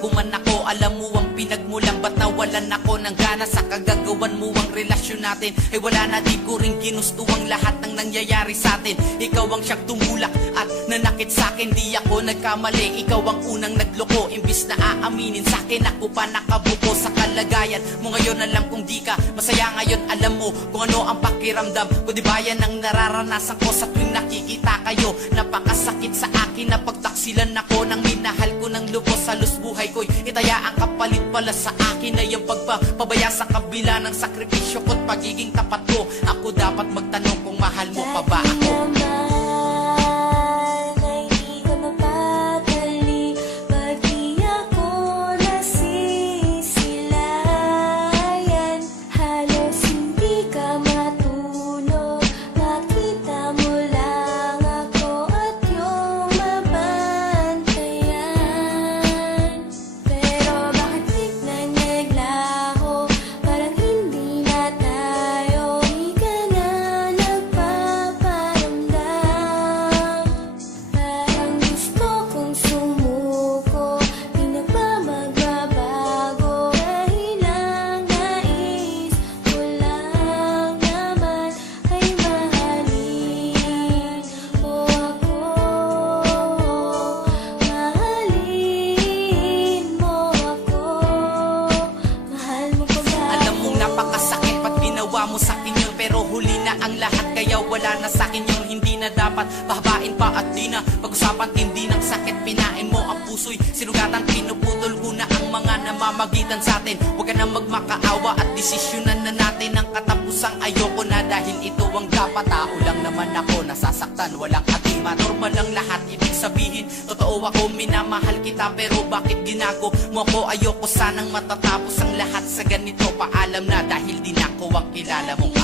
bago man ako. Alam mo ang pinagmulang, ba't nawalan ako ng gana sa kagagawan mo ang relasyon natin? Ay wala na, di ko rin ginusto ang lahat ng nangyayari sa atin. Ikaw ang siyang tumulak at nanakit sa akin. Di ako nagkamali, ikaw ang unang nagloko. Imbis na aaminin sa akin, ako pa nakabuko sa kalagayan mo ngayon. Alam kong di ka masaya ngayon, alam mo kung ano ang pakiramdam ko. Di ba yan ang nararanasan ko sa tuwing nakikita kayo? Napakasakit sa akin na pagtaksilan ako ng minahal ko ng lubos. Halos buhay ko'y itaya, ang kapalit pala sa akin ay yung pagpapabaya sa kabila ng sakripisyo ko't pagiging tapat ko. Ako dapat magtanong kung mahal mo pa ba ako? Mo sa akin yun, pero huli na ang lahat, kaya wala na sa akin yun. Hindi na dapat pahabain pa at di na pag-usapan tindi ng sakit. Pinain mo ang puso'y sinugatan, pinuputol ko na ang mga namamagitan sa atin. Huwag ka na magmakaawa at desisyonan na natin ang katapusang ayoko na, dahil ito ang dapat. Tao lang naman ako, nasasaktan, walang atima. Normal lang lahat, ibig sabihin totoo ako, minamahal kita, pero bakit ginago mo ako? Ayoko sanang matatapos ang lahat sa ganito. Paalam na, dahil di na ako ang kilala mo.